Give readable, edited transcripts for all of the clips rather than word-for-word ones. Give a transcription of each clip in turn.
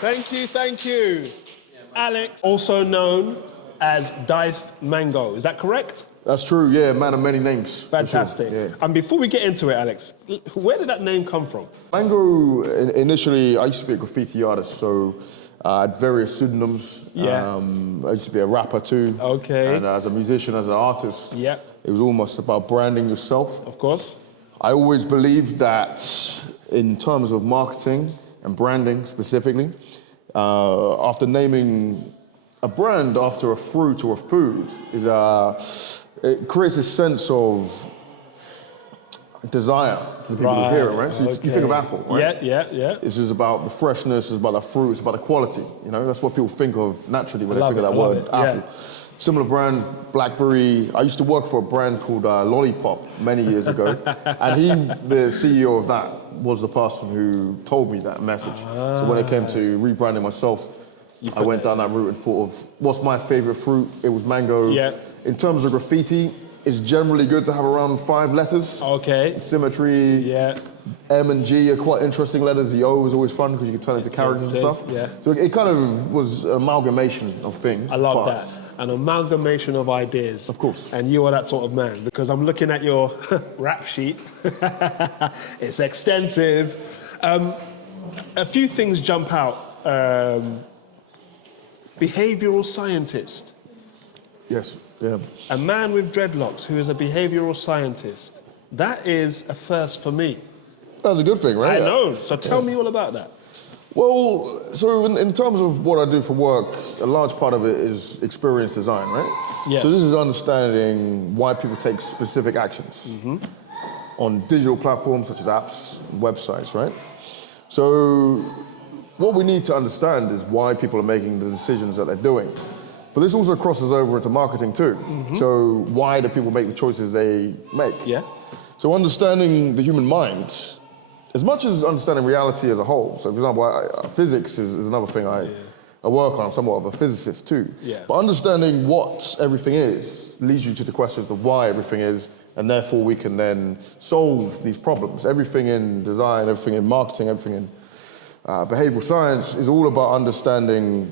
Thank you, thank you. Alex, also known as Diced Mango, is that correct? That's true, yeah, man of many names. Fantastic. Sure, yeah. And before we get into it, Alex, where did that name come from? Mango, initially, I used to be a graffiti artist, so I had various pseudonyms. Yeah. I used to be a rapper too. Okay. And as a musician, as an artist, Yeah. it was almost about branding yourself. Of course. I always believed that in terms of marketing and branding specifically, after naming a brand after a fruit or a food, it creates a sense of desire to the people who hear it, right? So you think of apple, right? Yeah. This is about the freshness, it's about the fruit, it's about the quality. You know, that's what people think of naturally when they think of that word, apple. Yeah. Similar brands, BlackBerry. I used to work for a brand called Lollipop many years ago, and the CEO of that, was the person who told me that message. So when it came to rebranding myself, I went down that route and thought of what's my favorite fruit. It was mango. Yeah. In terms of graffiti, it's generally good to have around 5 letters. Okay. Symmetry. Yeah. M and G are quite interesting letters. The O is always fun because you can turn into characters and stuff. Yeah. So it kind of was an amalgamation of things. I love that. An amalgamation of ideas. Of course. And you are that sort of man, because I'm looking at your rap sheet. It's extensive. A few things jump out. Behavioral scientist. Yes, yeah. A man with dreadlocks who is a behavioral scientist. That is a first for me. That's a good thing, right? I know. So tell me all about that. Well, so in terms of what I do for work, a large part of it is experience design, right? Yes. So this is understanding why people take specific actions on digital platforms such as apps and websites, right? So what we need to understand is why people are making the decisions that they're doing. But this also crosses over into marketing too. So why do people make the choices they make? Yeah. So understanding the human mind, as much as understanding reality as a whole. So for example, physics is another thing I work on. I'm somewhat of a physicist too. Yeah. But understanding what everything is leads you to the questions of why everything is, and therefore we can then solve these problems. Everything in design, everything in marketing, everything in behavioral science is all about understanding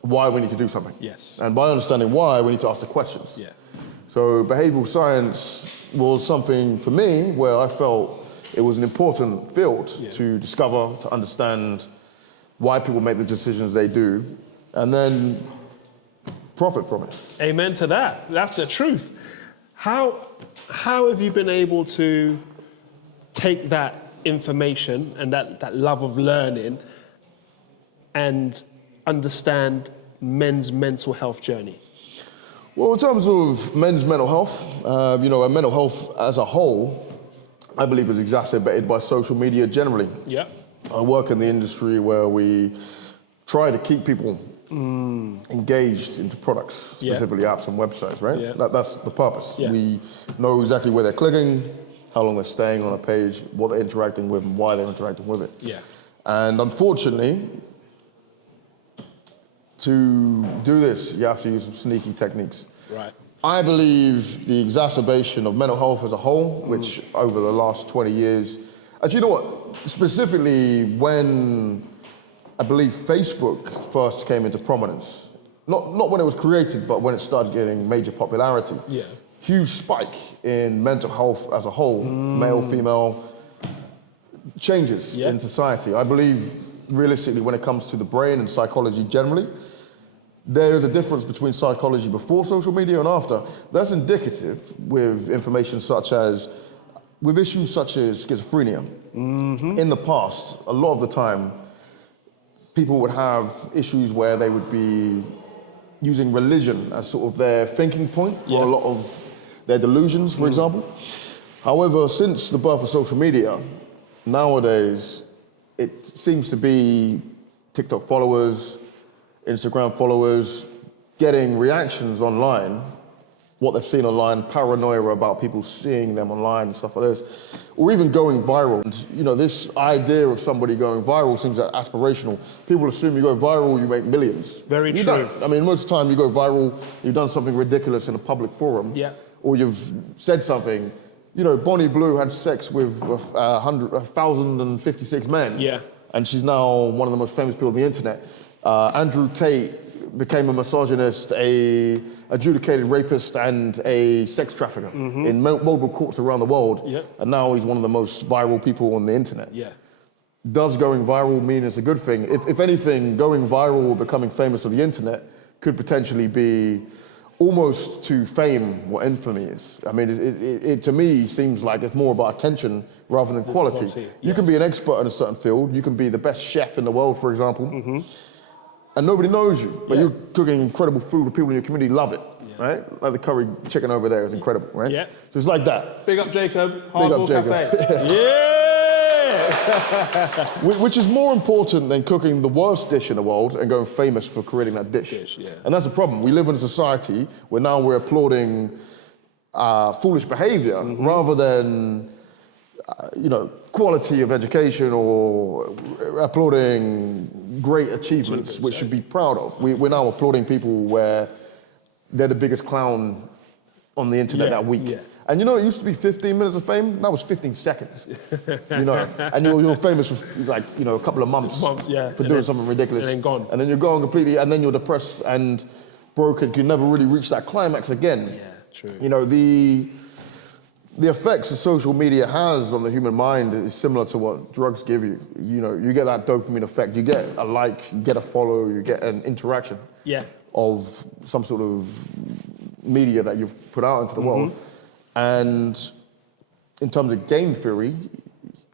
why we need to do something. Yes. And by understanding why, we need to ask the questions. Yeah. So behavioral science was something for me where I felt it was an important field to discover, to understand why people make the decisions they do, and then profit from it. Amen to that. That's the truth. How have you been able to take that information and that love of learning and understand men's mental health journey? Well, in terms of men's mental health, and mental health as a whole, I believe is exacerbated by social media generally. Yeah. I work in the industry where we try to keep people engaged into products, specifically apps and websites, right? Yeah. That's the purpose. Yeah. We know exactly where they're clicking, how long they're staying on a page, what they're interacting with, and why they're interacting with it. Yeah. And unfortunately, to do this, you have to use some sneaky techniques. Right. I believe the exacerbation of mental health as a whole, which over the last 20 years, actually, you know what, specifically when I believe Facebook first came into prominence, not when it was created, but when it started getting major popularity. Yeah. Huge spike in mental health as a whole, male, female, changes in society. I believe realistically when it comes to the brain and psychology generally, there is a difference between psychology before social media and after. That's indicative with information such as, with issues such as schizophrenia. In the past, a lot of the time, people would have issues where they would be using religion as sort of their thinking point for a lot of their delusions, for example. However, since the birth of social media, nowadays, it seems to be TikTok followers, Instagram followers, getting reactions online, what they've seen online, paranoia about people seeing them online and stuff like this, or even going viral. And, you know, this idea of somebody going viral seems aspirational. People assume you go viral, you make millions. Very You true. don't. I mean, most of the time you go viral, you've done something ridiculous in a public forum, or you've said something. You know, Bonnie Blue had sex with 1,056 men. Yeah. and she's now one of the most famous people on the internet. Andrew Tate became a misogynist, a adjudicated rapist, and a sex trafficker in multiple courts around the world. Yep. And now he's one of the most viral people on the internet. Yeah. Does going viral mean it's a good thing? If anything, going viral or becoming famous on the internet could potentially be almost to fame what infamy is. I mean, it to me seems like it's more about attention rather than quality. You can be an expert in a certain field. You can be the best chef in the world, for example, and nobody knows you, but you're cooking incredible food and people in your community love it, right? Like the curry chicken over there is incredible, right? Yeah. So it's like that. Big up Jacob, Big up Jacob. Cafe. Yeah! Which is more important than cooking the worst dish in the world and going famous for creating that dish. And that's the problem. We live in a society where now we're applauding foolish behavior rather than quality of education or applauding great achievements, which should be proud of. We're now applauding people where they're the biggest clown on the internet that week. And it used to be 15 minutes of fame. That was 15 seconds. And you're famous for a couple of months for doing something ridiculous. And then gone. And then you're gone completely, and then you're depressed and broken. You never really reach that climax again. Yeah, true. The effects that social media has on the human mind is similar to what drugs give you. You get that dopamine effect. You get a like, you get a follow, you get an interaction of some sort of media that you've put out into the world. And in terms of game theory,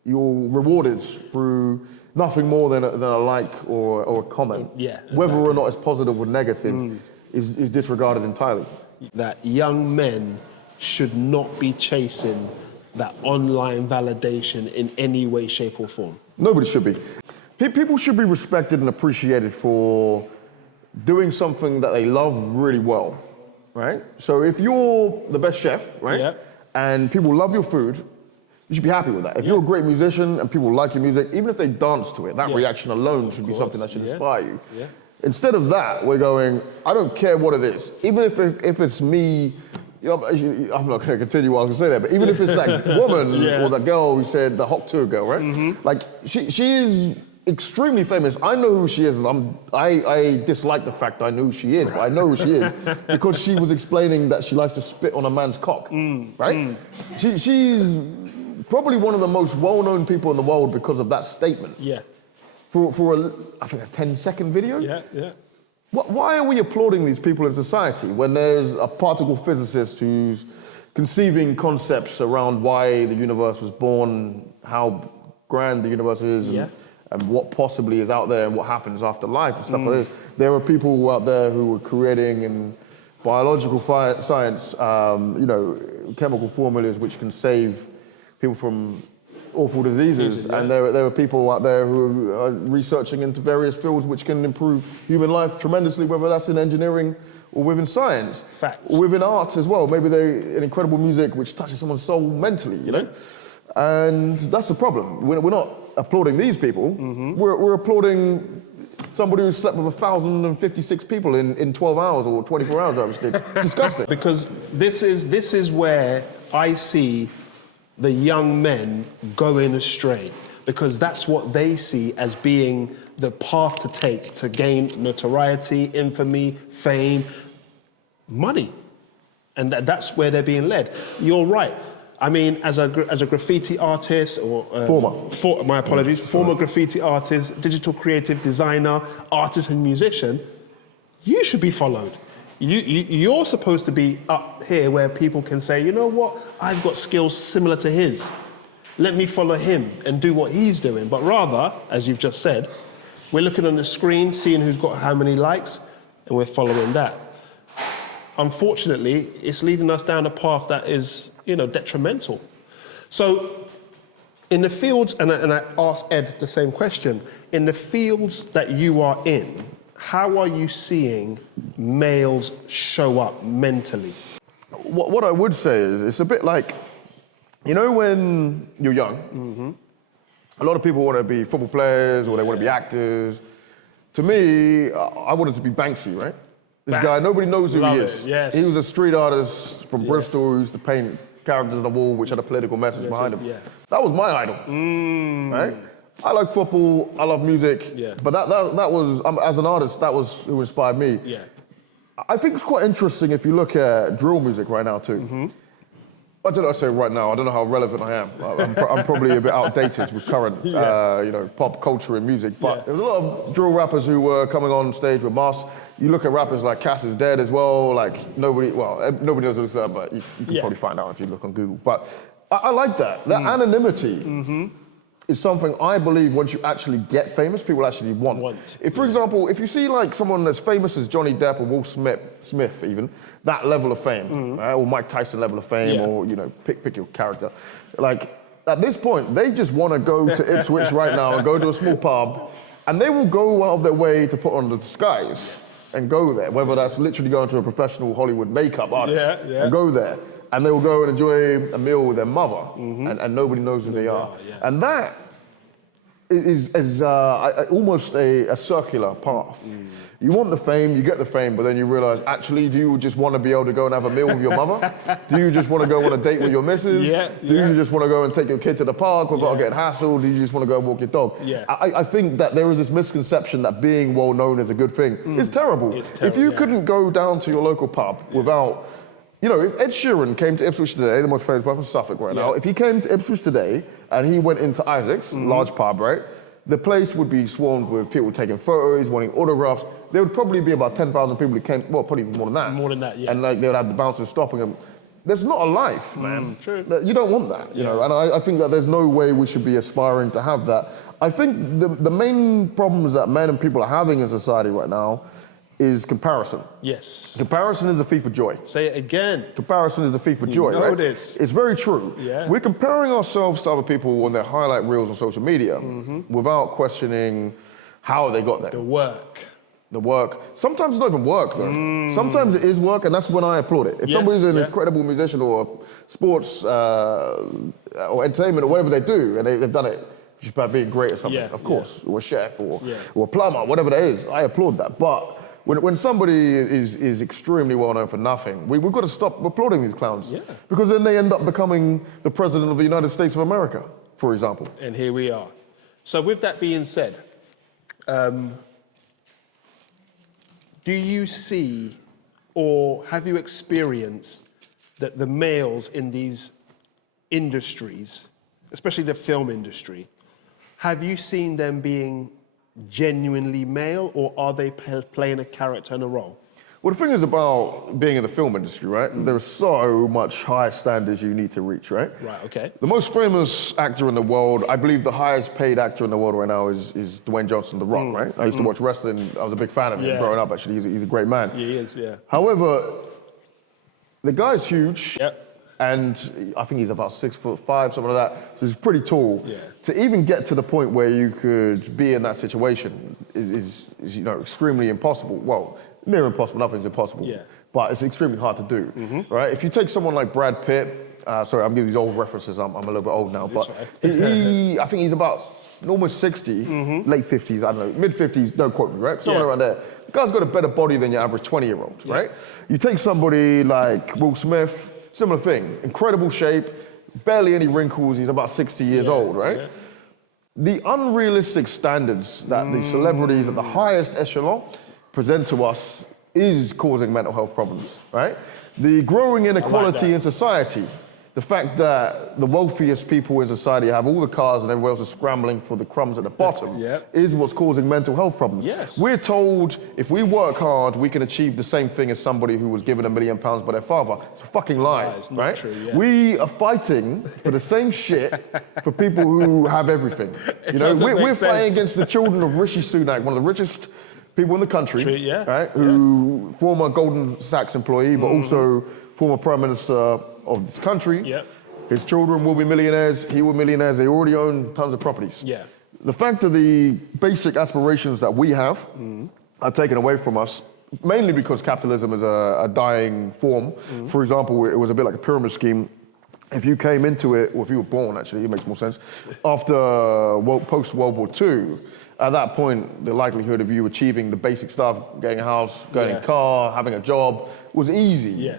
you're rewarded through nothing more than a like or a comment. Whether or not it's positive or negative is disregarded entirely. That young men should not be chasing that online validation in any way, shape or form. Nobody should be. People should be respected and appreciated for doing something that they love really well. Right? So if you're the best chef, right? And people love your food, you should be happy with that. If you're a great musician and people like your music, even if they dance to it, that reaction alone should be something that should inspire you. Instead of that, we're going, I don't care what it is. Even if it's me, I'm not gonna continue what I was gonna say there, but even if it's that woman or that girl who said the Hot Tour girl, right? Like she is extremely famous. I know who she is, and I dislike the fact I know who she is, but I know who she is because she was explaining that she likes to spit on a man's cock, right? She's probably one of the most well-known people in the world because of that statement. For I think a 10-second video. Why are we applauding these people in society when there's a particle physicist who's conceiving concepts around why the universe was born, how grand the universe is, and what possibly is out there and what happens after life and stuff like this. There are people out there who are creating in biological science, chemical formulas which can save people from awful diseases. And there are people out there who are researching into various fields which can improve human life tremendously, whether that's in engineering or within science. Facts. Or within art as well. Maybe they're an incredible music which touches someone's soul mentally, And that's the problem. We're not applauding these people. We're applauding somebody who slept with 1,056 people in 12 hours or 24 hours. It's disgusting. Because this is where I see the young men going astray. Because that's what they see as being the path to take to gain notoriety, infamy, fame, money. And that's where they're being led. You're right. I mean, as a graffiti artist or former graffiti artist, digital creative designer, artist and musician, you should be followed. You're supposed to be up here where people can say, you know what, I've got skills similar to his. Let me follow him and do what he's doing. But rather, as you've just said, we're looking on the screen, seeing who's got how many likes, and we're following that. Unfortunately, it's leading us down a path that is, detrimental. So in the fields, and I asked Ed the same question, in the fields that you are in, how are you seeing males show up mentally? What I would say is, it's a bit like, when you're young, a lot of people want to be football players or they want to be actors. To me, I wanted to be Banksy, right? This guy, nobody knows who he is. He was a street artist from Bristol who used to paint characters on the wall which had a political message behind him. That was my idol, right? I like football, I love music, Yeah. but that was, as an artist, that was who inspired me. Yeah. I think it's quite interesting if you look at drill music right now too. Mm-hmm. I don't know, I say right now, I don't know how relevant I am. I'm probably a bit outdated with current, pop culture and music, but there's a lot of drill rappers who were coming on stage with masks. You look at rappers like Cass is Dead as well, like nobody knows what it's about, but you can probably find out if you look on Google. But I like that. That anonymity is something I believe once you actually get famous, people actually want. If, for example, if you see like someone as famous as Johnny Depp or Will Smith even, that level of fame, right? Or Mike Tyson level of fame, or pick your character. Like at this point, they just want to go to Ipswich right now and go to a small pub, and they will go out of their way to put on the disguise and go there, whether that's literally going to a professional Hollywood makeup artist and go there. And they will go and enjoy a meal with their mother, and nobody knows who they are. And that is almost a circular path. You want the fame, you get the fame, but then you realize, actually, do you just want to be able to go and have a meal with your mother? Do you just want to go on a date with your missus? Do you just want to go and take your kid to the park without getting hassled? Do you just want to go and walk your dog? I think that there is this misconception that being well known is a good thing. It's terrible. If you couldn't go down to your local pub without, if Ed Sheeran came to Ipswich today, the most famous pub in Suffolk right now, if he came to Ipswich today and he went into Isaac's, large pub, right? The place would be swarmed with people taking photos, wanting autographs. There would probably be about 10,000 people who came, well, probably even more than that. More than that, yeah. And like they would have the bouncers stopping them. There's not a life, man. True. You don't want that, you know, and I think that there's no way we should be aspiring to have that. I think the main problems that men and people are having in society right now is comparison. Yes. Comparison is the thief of joy. Say it again. Comparison is the thief of joy, right? This. It's very true. Yeah. We're comparing ourselves to other people on their highlight reels on social media without questioning how they got there. The work. The work. Sometimes it's not even work, though. Sometimes it is work, and that's when I applaud it. If somebody's an incredible musician or sports or entertainment or whatever they do, and they've done it just by being great or something, of course, or a chef or a plumber, whatever that is, I applaud that. But when somebody is extremely well known for nothing, we've got to stop applauding these clowns. Because then they end up becoming the president of the United States of America, for example. And here we are. So with that being said, do you see or have you experienced that the males in these industries, especially the film industry, have you seen them being genuinely male, or are they playing a character and a role? Well, the thing is about being in the film industry, right? There's so much high standards you need to reach, right? Right, okay. The most famous actor in the world, I believe the highest paid actor in the world right now is Dwayne Johnson, The Rock, right? I used to watch wrestling. I was a big fan of him growing up, actually. He's a great man. He is, yeah. However, the guy's huge. Yep. And I think he's about 6'5", something like that. So he's pretty tall. Yeah. To even get to the point where you could be in that situation is extremely impossible. Well, near impossible. Nothing's impossible. Yeah. But it's extremely hard to do. Right? If you take someone like Brad Pitt, sorry, I'm giving these old references. I'm a little bit old now, but I think he's about almost 60, late 50s. I don't know, mid 50s. Don't quote me, right? Somewhere around there. The guy's got a better body than your average 20-year-old, right? You take somebody like Will Smith. Similar thing, incredible shape, barely any wrinkles, he's about 60 years old, right? Yeah. The unrealistic standards that the celebrities at the highest echelon present to us is causing mental health problems, right? The growing inequality in society, the fact that the wealthiest people in society have all the cars and everyone else is scrambling for the crumbs at the bottom is what's causing mental health problems. Yes. We're told if we work hard, we can achieve the same thing as somebody who was given £1 million by their father. It's a fucking lie, right? True, we are fighting for the same shit for people who have everything. You know, we're fighting against the children of Rishi Sunak, one of the richest people in the country, right? Who former Goldman Sachs employee, but also former Prime Minister of this country. His children will be millionaires, he will be millionaires, they already own tons of properties. The fact that the basic aspirations that we have are taken away from us, mainly because capitalism is a dying form. For example, it was a bit like a pyramid scheme. If you came into it, or if you were born actually, it makes more sense, after post-World War II, at that point, the likelihood of you achieving the basic stuff, getting a house, getting a car, having a job, was easy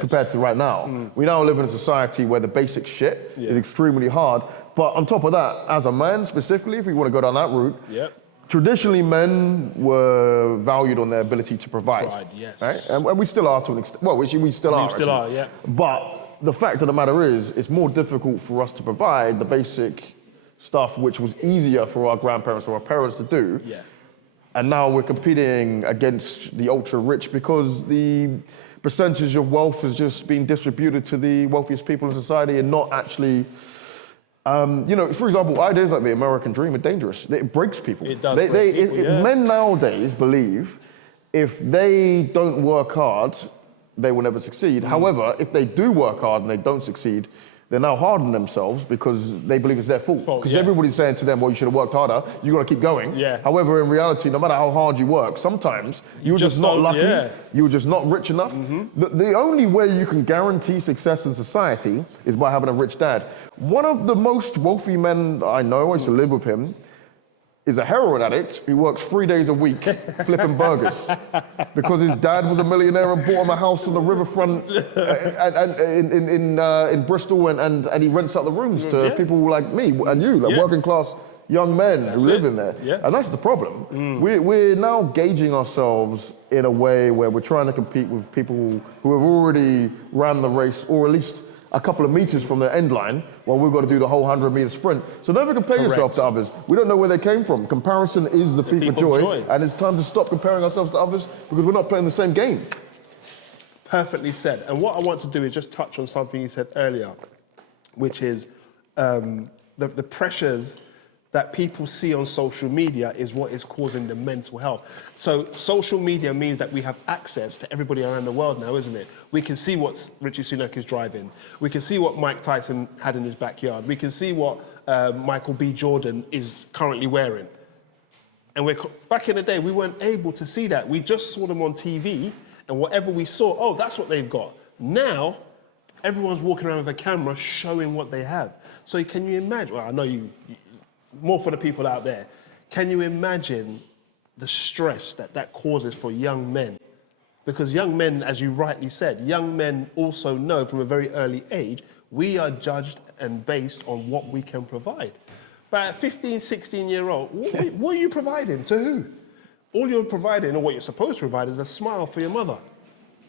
compared to right now. We now live in a society where the basic shit is extremely hard, But on top of that, as a man specifically, if we want to go down that route, Yep. traditionally men were valued on their ability to provide. Yes. Right? And we still are to an extent. Well, we still are. We still are, yeah. But the fact of the matter is, it's more difficult for us to provide the basic stuff which was easier for our grandparents or our parents to do. Yeah. And now we're competing against the ultra rich because the percentage of wealth is just being distributed to the wealthiest people in society and not actually, for example, ideas like the American dream are dangerous. It breaks people. It does break people, yeah. Men nowadays believe if they don't work hard, they will never succeed. However, if they do work hard and they don't succeed, they're now hard on themselves because they believe it's their fault. Because everybody's saying to them, well, you should have worked harder, you got to keep going. Yeah. However, in reality, no matter how hard you work, sometimes you're just not lucky, you're just not rich enough. The only way you can guarantee success in society is by having a rich dad. One of the most wealthy men that I know, I used to live with him, is a heroin addict who works 3 days a week flipping burgers because his dad was a millionaire and bought him a house on the riverfront in Bristol and he rents out the rooms to people like me and you, like working class young men who live in there. Yeah. And that's the problem. We're now gauging ourselves in a way where we're trying to compete with people who have already ran the race or at least a couple of meters from the end line while we've got to do the whole 100-meter sprint. So never compare yourself to others. We don't know where they came from. Comparison is the thief of joy, and it's time to stop comparing ourselves to others because we're not playing the same game. Perfectly said. And what I want to do is just touch on something you said earlier, which is the pressures that people see on social media is what is causing the mental health. So social media means that we have access to everybody around the world now, isn't it? We can see what Richie Sunak is driving. We can see what Mike Tyson had in his backyard. We can see what Michael B. Jordan is currently wearing. And back in the day, we weren't able to see that. We just saw them on TV, and whatever we saw, oh, that's what they've got. Now, everyone's walking around with a camera showing what they have. So can you imagine, well, I know more for the people out there, can you imagine the stress that causes for young men? Because young men, as you rightly said, young men also know from a very early age, we are judged and based on what we can provide. But at 15, 16-year-old, what are you providing to who? All you're providing, or what you're supposed to provide, is a smile for your mother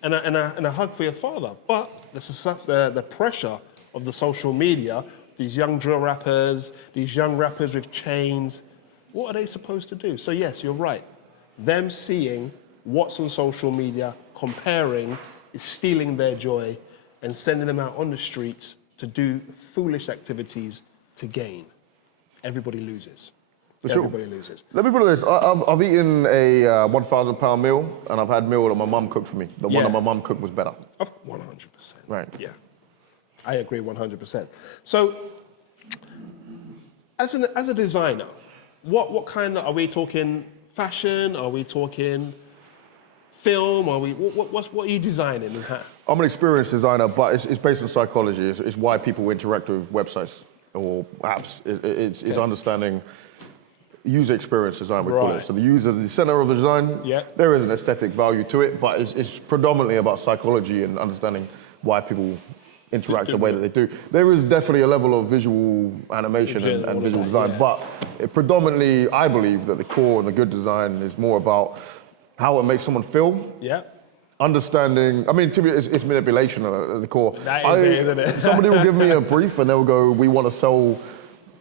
and a hug for your father. But the pressure of the social media, these young drill rappers, these young rappers with chains, what are they supposed to do? So yes, you're right. Them seeing what's on social media, comparing, is stealing their joy and sending them out on the streets to do foolish activities to gain. Everybody loses. Everybody loses. Let me put it this. I've eaten a £1,000 meal and I've had meal that my mum cooked for me. The one that my mum cooked was better. 100%. Right. Yeah. I agree 100%. So, as a designer, what kind of, are we talking fashion? Are we talking film? Are we, what are you designing and how? I'm an experienced designer, but it's based on psychology. It's why people interact with websites or apps. It's understanding user experience design, we call it. So the user, the center of the design, there is an aesthetic value to it, but it's predominantly about psychology and understanding why people interact the way that they do. There is definitely a level of visual animation and visual design, but predominantly, I believe that the core and the good design is more about how it makes someone feel. Yeah. Understanding, I mean, to me, it's manipulation at the core. That is it, isn't it? Somebody will give me a brief and they'll go, we want to sell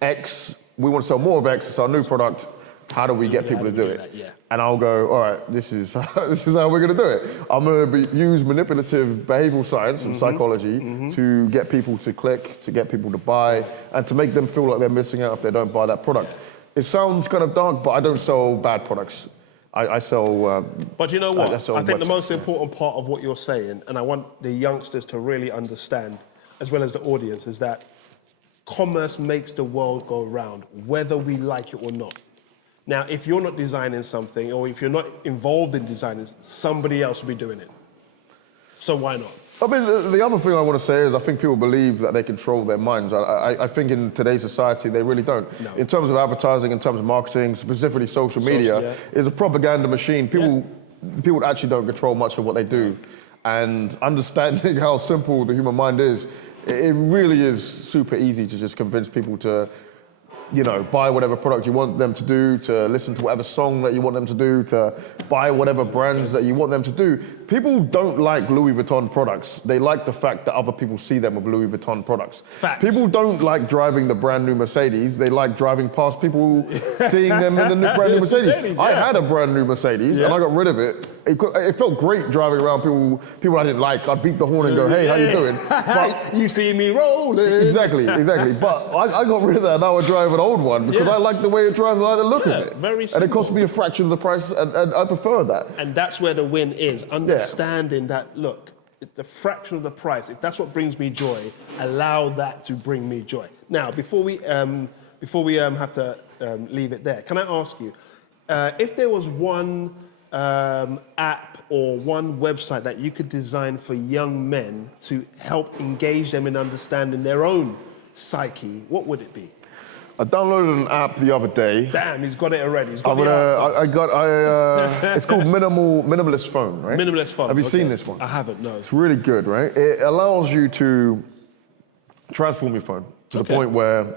X, we want to sell more of X, it's our new product. How do we get people to do it? And I'll go, all right, this is how we're going to do it. I'm going to use manipulative behavioral science and psychology to get people to click, to get people to buy, and to make them feel like they're missing out if they don't buy that product. It sounds kind of dark, but I don't sell bad products. I sell. But you know what? I think the most important part of what you're saying, and I want the youngsters to really understand, as well as the audience, is that commerce makes the world go round, whether we like it or not. Now, if you're not designing something, or if you're not involved in designing, somebody else will be doing it. So why not? I mean, the other thing I want to say is I think people believe that they control their minds. I think in today's society, they really don't. No. In terms of advertising, in terms of marketing, specifically social media, is a propaganda machine. People actually don't control much of what they do. And understanding how simple the human mind is It really is super easy to just convince people to, you know, buy whatever product you want them to do, to listen to whatever song that you want them to do, to buy whatever brands that you want them to do. People don't like Louis Vuitton products. They like the fact that other people see them with Louis Vuitton products. Fact. People don't like driving the brand new Mercedes. They like driving past people seeing them in the brand new Mercedes. I had a brand new Mercedes and I got rid of it. It felt great driving around people I didn't like. I'd beat the horn and go, hey, how you doing? But, you see me rolling. Exactly. But I got rid of that and now I drive an old one because I like the way it drives and I like the look of it. Very simple. And it cost me a fraction of the price and I prefer that. And that's where the win is, understanding that, look, it's a fraction of the price. If that's what brings me joy, allow that to bring me joy. Now, before we have to leave it there, can I ask you, if there was one app or one website that you could design for young men to help engage them in understanding their own psyche, what would it be? I downloaded an app the other day. Damn, he's got it already. He's got the answer. It's called Minimalist Phone, right? Minimalist Phone. Have you seen this one? I haven't, no. It's really good, right? It allows you to transform your phone to the point where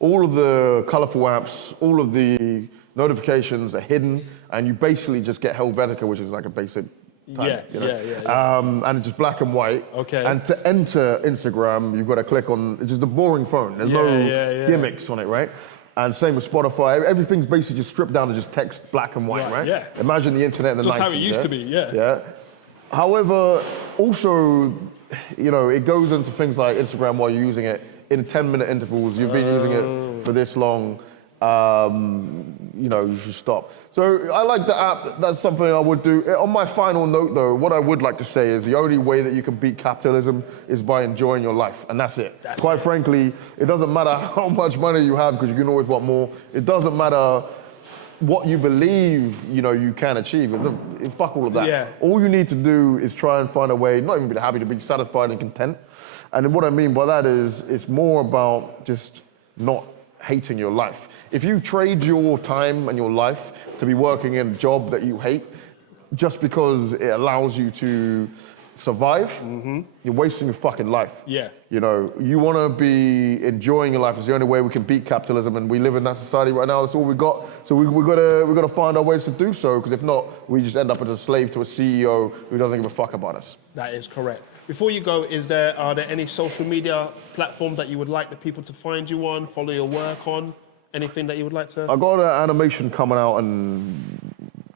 all of the colorful apps, all of the notifications are hidden, and you basically just get Helvetica, which is like a basic type, and it's just black and white. Okay. And to enter Instagram, you've got to click on, it's just a boring phone. There's no gimmicks on it, right? And same with Spotify. Everything's basically just stripped down to just text, black and white, right? Yeah. Imagine the internet in the 90s. Just how it used to be, Yeah. However, also, you know, it goes into things like Instagram while you're using it in 10-minute intervals. You've been using it for this long. You know, you should stop. So I like the app. That's something I would do. On my final note, though, what I would like to say is the only way that you can beat capitalism is by enjoying your life, and that's it. Quite frankly, it doesn't matter how much money you have because you can always want more. It doesn't matter what you believe, you know, you can achieve. Fuck all of that. Yeah. All you need to do is try and find a way, not even be happy, to be satisfied and content. And what I mean by that is it's more about just not hating your life. If you trade your time and your life to be working in a job that you hate just because it allows you to survive, you're wasting your fucking life. Yeah. You know, you want to be enjoying your life. It's the only way we can beat capitalism, and we live in that society right now. That's all we got. So we gotta find our ways to do so, because if not, we just end up as a slave to a CEO who doesn't give a fuck about us. That is correct. Before you go, are there any social media platforms that you would like the people to find you on, follow your work on? Anything that you would like to? I got an animation coming out in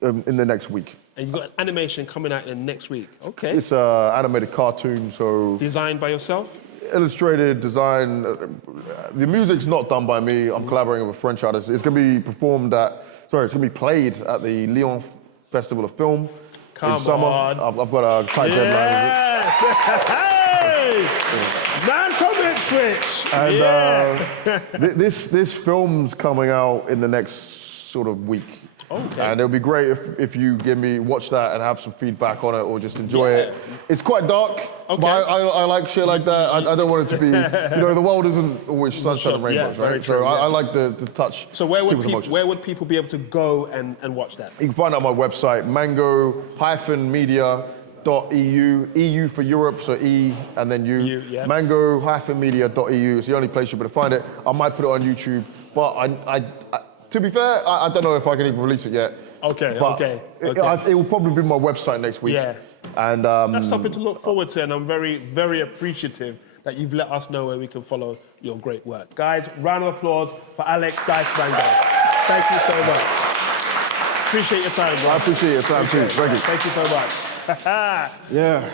the next week. And you've got an animation coming out in the next week. Okay. It's an animated cartoon, so... Designed by yourself? Illustrated, design. The music's not done by me. I'm collaborating with a French artist. It's going to be it's going to be played at the Lyon Festival of Film in summer. I've got a tight deadline. Hey! Man from Ipswich! And this film's coming out in the next sort of week. Okay. And it would be great if you watch that and have some feedback on it, or just enjoy it. It's quite dark, but I like shit like that. I don't want it to be, you know, the world isn't always sunshine and rainbows, right? So I like the touch. So where would people be able to go and watch that? You can find it on my website, mango-media.eu, EU for Europe, so E and then U. Mango-media.eu. It's the only place you're going to find it. I might put it on YouTube, but to be fair, I don't know if I can even release it yet. Okay. It will probably be my website next week. Yeah. And that's something to look forward to, and I'm very, very appreciative that you've let us know where we can follow your great work. Guys, round of applause for Alex Dice Mango. Thank you so much. Appreciate your time, bro. I appreciate your time too. Thank you. Thank you so much. Yeah.